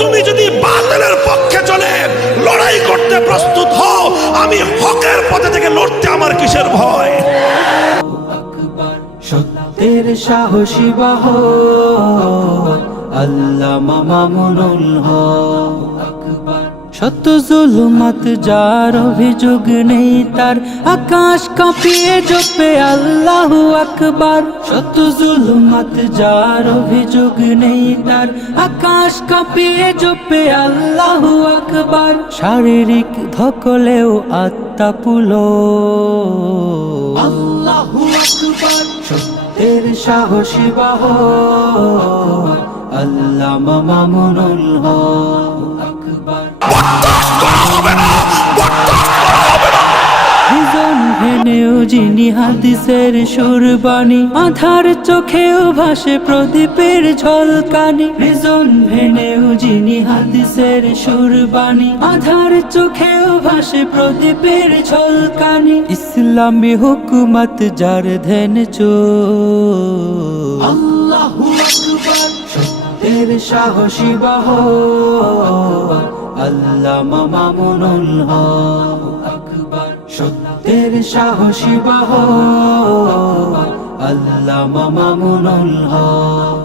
তুমি যদি বাতিলের পক্ষে চলে লড়াই করতে প্রস্তুত হও, আমি হকের পথে থেকে লড়তে আমার কিসের ভয়? সত্যের সাহসী বাহন আল্লামা মামুনুল হক। সত্য জুলুমাত যার অভিযোগ নেই তার, আকাশ কাঁপিয়ে জপে আল্লাহু আকবার। সত্য জুলুমাত যার অভিযোগ নেই তার, আকাশ কাঁপিয়ে জপে আল্লাহু আকবার। শারীরিক ধকলেও আত্মা পুলো আল্লাহু আকবার। সত্যের সাহসী বাহন আল্লামা মামুনুল হক। হৃদয় ভেনেও যিনি হাদিসের সুরবাণী, আধার চোখেও ভাসে প্রদীপের ঝলকানি। হৃদয় ভেনেও যিনি হাদিসের সুরবাণী, আধার চোখেও ভাসে প্রদীপের ঝলকানি। ইসলামী হুকুমত যার ধ্যান চো আল্লাহু আকবার। সত্যের সাহসী বাহন আল্লামা মামুনুল হক। সত্যের সাহসী বাহন আল্লামা মামুনুল হক।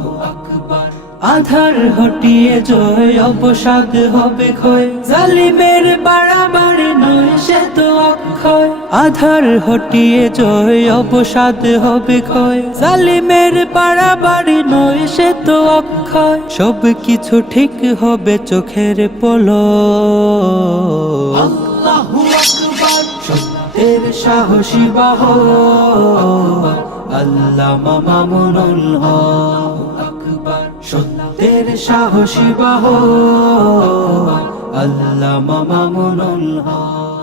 আধার হটিয়ে জয় অবসাদ হবে ক্ষয়, জালিমের বাড়াবাড়ি নয় সে তো অক্ষয়। আধার হটিয়ে জয় অবসাদ হবে ক্ষয়, জালিমের বাড়াবাড়ি নয় সে তো অক্ষয়। সব কিছু ঠিক হবে চোখের পলক আল্লাহু আকবার। সত্যের সাহসী বাহন আল্লামা মামুনুল হক। সত্যের সাহসী বাহন আল্লামা মামুনুল হক।